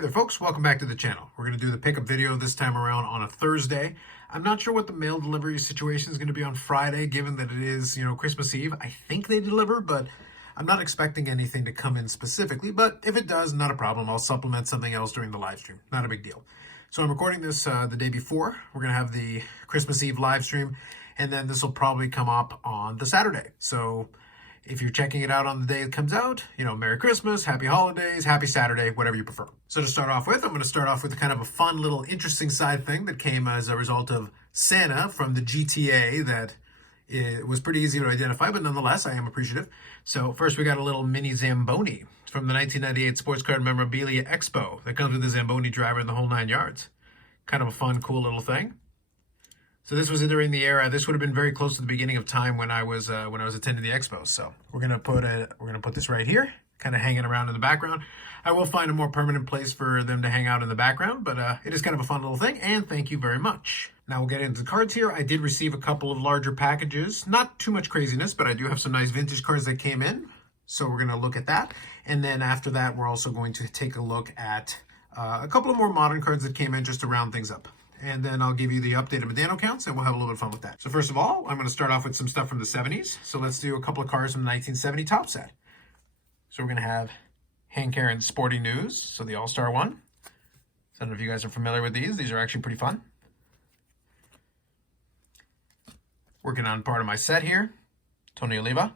Hey there folks, welcome back to the channel. We're going to do the pickup video this time around on a Thursday. I'm not sure what the mail delivery situation is going to be on Friday, given that it is, Christmas Eve. I think they deliver, but I'm not expecting anything to come in specifically. But if it does, not a problem. I'll supplement something else during the live stream. Not a big deal. So I'm recording this the day before. We're going to have the Christmas Eve live stream, and then this will probably come up on the Saturday. So if you're checking it out on the day it comes out, Merry Christmas, Happy Holidays, Happy Saturday, whatever you prefer. So to start off with, I'm going to start off with kind of a fun little interesting side thing that came as a result of Santa from the GTA that it was pretty easy to identify, but nonetheless, I am appreciative. So first we got a little mini Zamboni from the 1998 Sports Card Memorabilia Expo that comes with the Zamboni driver and the whole 9 yards. Kind of a fun, cool little thing. So this was during the era. This would have been very close to the beginning of time when I was attending the expo. So we're gonna put this right here, kind of hanging around in the background. I will find a more permanent place for them to hang out in the background, but it is kind of a fun little thing. And thank you very much. Now we'll get into the cards here. I did receive a couple of larger packages, not too much craziness, but I do have some nice vintage cards that came in. So we're gonna look at that, and then after that, we're also going to take a look at a couple of more modern cards that came in just to round things up. And then I'll give you the updated Modano counts, and we'll have a little bit of fun with that. So first of all, I'm going to start off with some stuff from the 70s. So let's do a couple of cards from the 1970 top set. So we're going to have Hank Aaron's Sporting News, so the All-Star one. So I don't know if you guys are familiar with these. These are actually pretty fun. Working on part of my set here, Tony Oliva.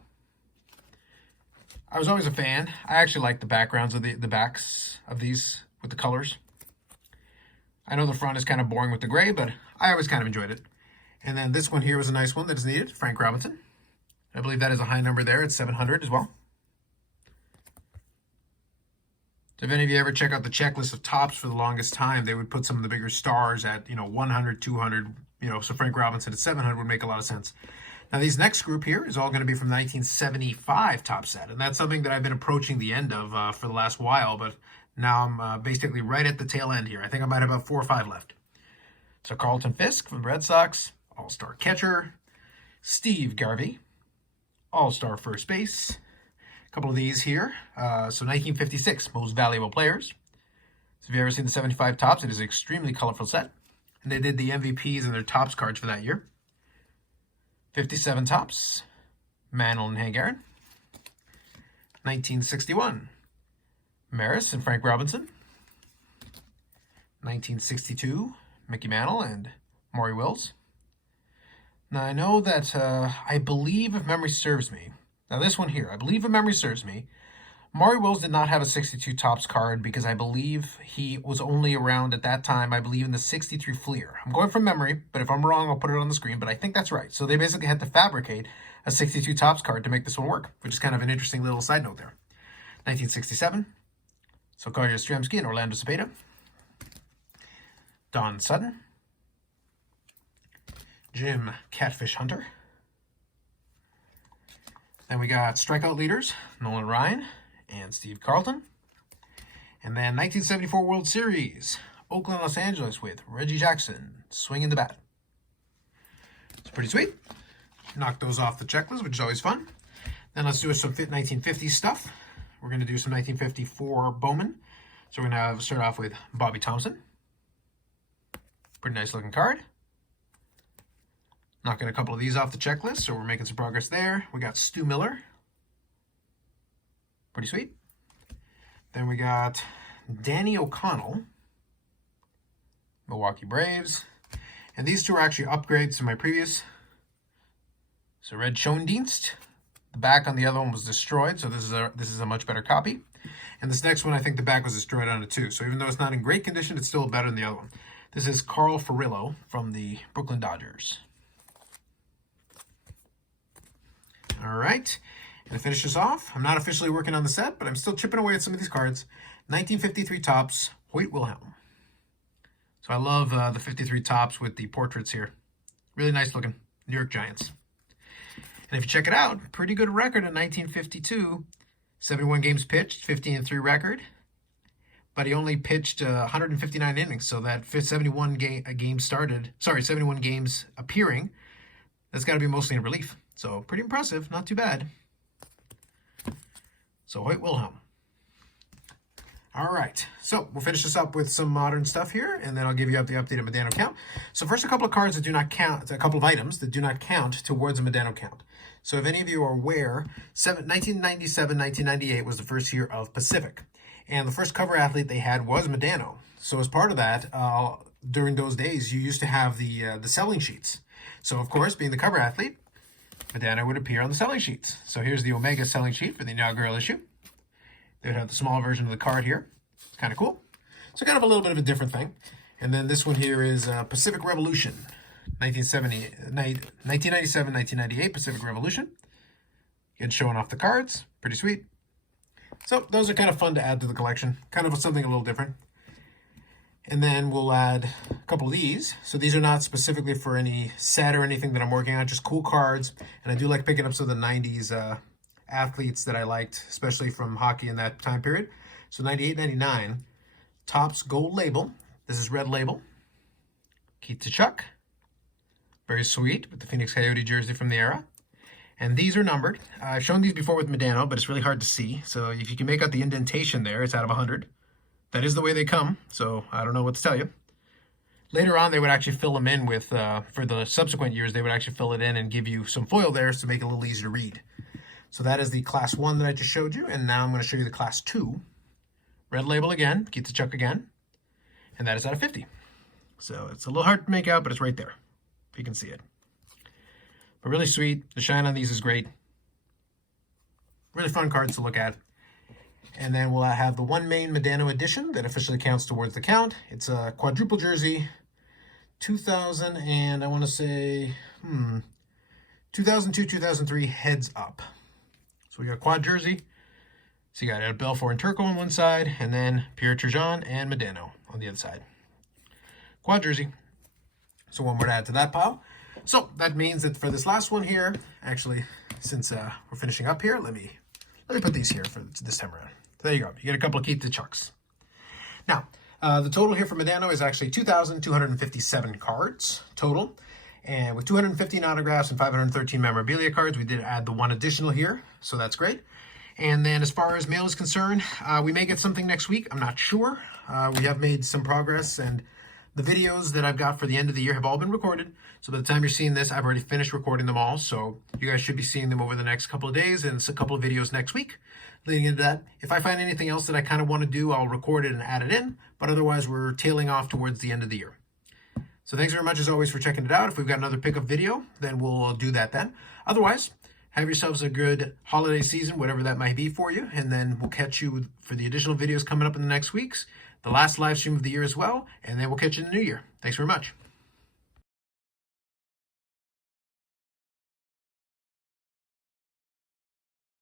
I was always a fan. I actually like the backgrounds of the backs of these with the colors. I know the front is kind of boring with the gray, but I always kind of enjoyed it. And then this one here was a nice one that is needed, Frank Robinson. I believe that is a high number there. It's 700 as well. So if any of you ever check out the checklist of tops for the longest time, they would put some of the bigger stars at, 100, 200, so Frank Robinson at 700 would make a lot of sense. Now, these next group here is all going to be from the 1975 top set. And that's something that I've been approaching the end of for the last while, but now I'm basically right at the tail end here. I think I might have about 4 or 5 left. So Carlton Fisk from the Red Sox, All-Star catcher. Steve Garvey, All-Star first base. A couple of these here. So 1956, most valuable players. So if you've ever seen the 75 tops, it is an extremely colorful set. And they did the MVPs and their tops cards for that year. 57 tops, Mantle and Hank Aaron. 1961. Maris and Frank Robinson. 1962, Mickey Mantle and Maury Wills. Now I know that, I believe if memory serves me, now this one here, I believe if memory serves me, Maury Wills did not have a 62 tops card because I believe he was only around at that time, I believe in the 63 Fleer. I'm going from memory, but if I'm wrong, I'll put it on the screen, but I think that's right. So they basically had to fabricate a 62 tops card to make this one work, which is kind of an interesting little side note there. 1967. So Carter Yastrzemski and Orlando Cepeda. Don Sutton. Jim Catfish Hunter. Then we got strikeout leaders, Nolan Ryan and Steve Carlton. And then 1974 World Series, Oakland, Los Angeles with Reggie Jackson swinging the bat. It's pretty sweet. Knock those off the checklist, which is always fun. Then let's do some 1950s stuff. We're going to do some 1954 Bowman. So we're going to start off with Bobby Thompson. Pretty nice looking card. Knocking a couple of these off the checklist, so we're making some progress there. We got Stu Miller. Pretty sweet. Then we got Danny O'Connell. Milwaukee Braves. And these two are actually upgrades to my previous. So Red Schoendienst. The back on the other one was destroyed, so this is a much better copy. And this next one, I think the back was destroyed on it too. So even though it's not in great condition, it's still better than the other one. This is Carl Furillo from the Brooklyn Dodgers. All right, and to finish this off, I'm not officially working on the set, but I'm still chipping away at some of these cards. 1953 tops, Hoyt Wilhelm. So I love the 53 tops with the portraits here. Really nice looking, New York Giants. And if you check it out, pretty good record in 1952. 71 games pitched, 15-3 record. But he only pitched 159 innings, so that 71 games appearing, that's got to be mostly in relief. So pretty impressive, not too bad. So Hoyt Wilhelm. All right, so we'll finish this up with some modern stuff here, and then I'll give you the updated Modano count. So first, a couple of cards that do not count, a couple of items that do not count towards a Modano count. So if any of you are aware, 1997, 1998 was the first year of Pacific, and the first cover athlete they had was Modano. So as part of that, during those days, you used to have the selling sheets. So of course, being the cover athlete, Modano would appear on the selling sheets. So here's the Omega selling sheet for the inaugural issue. They would have the small version of the card here. It's kind of cool. So kind of a little bit of a different thing. And then this one here is Pacific Revolution, 1997, 1998 Pacific Revolution. Again, showing off the cards. Pretty sweet. So those are kind of fun to add to the collection. Kind of something a little different. And then we'll add a couple of these. So these are not specifically for any set or anything that I'm working on, just cool cards. And I do like picking up some of the 90s athletes that I liked, especially from hockey in that time period. So 98, 99, Topps gold label. This is red label. Keith Tkachuk. Very sweet with the Phoenix Coyote jersey from the era. And these are numbered. I've shown these before with Modano, but it's really hard to see. So if you can make out the indentation there, it's out of 100. That is the way they come, so I don't know what to tell you. Later on, they would actually fill them in with, for the subsequent years, they would actually fill it in and give you some foil there to make it a little easier to read. So that is the Class 1 that I just showed you, and now I'm going to show you the Class 2. Red label again, Keith Tkachuk again, and that is out of 50. So it's a little hard to make out, but it's right there, if you can see it. But really sweet. The shine on these is great. Really fun cards to look at. And then we'll have the one main Modano edition that officially counts towards the count. It's a quadruple jersey, 2000, and I want to say, 2002, 2003 heads up. So we got a quad jersey. So you got Ed Belfour and Turco on one side, and then Pierre Turgeon and Modano on the other side. Quad jersey. So one more to add to that pile. So that means that for this last one here, actually, since we're finishing up here, let me put these here for this time around. So there you go. You get a couple of Keith Tkachuks. Now, the total here for Modano is actually 2,257 cards total. And with 215 autographs and 513 memorabilia cards, we did add the one additional here. So that's great. And then as far as mail is concerned, we may get something next week. I'm not sure. We have made some progress, and the videos that I've got for the end of the year have all been recorded. So by the time you're seeing this, I've already finished recording them all. So you guys should be seeing them over the next couple of days, and a couple of videos next week leading into that. If I find anything else that I kind of want to do, I'll record it and add it in. But otherwise, we're tailing off towards the end of the year. So thanks very much, as always, for checking it out. If we've got another pickup video, then we'll do that then. Otherwise, have yourselves a good holiday season, whatever that might be for you. And then we'll catch you for the additional videos coming up in the next weeks, the last live stream of the year as well. And then we'll catch you in the new year. Thanks very much.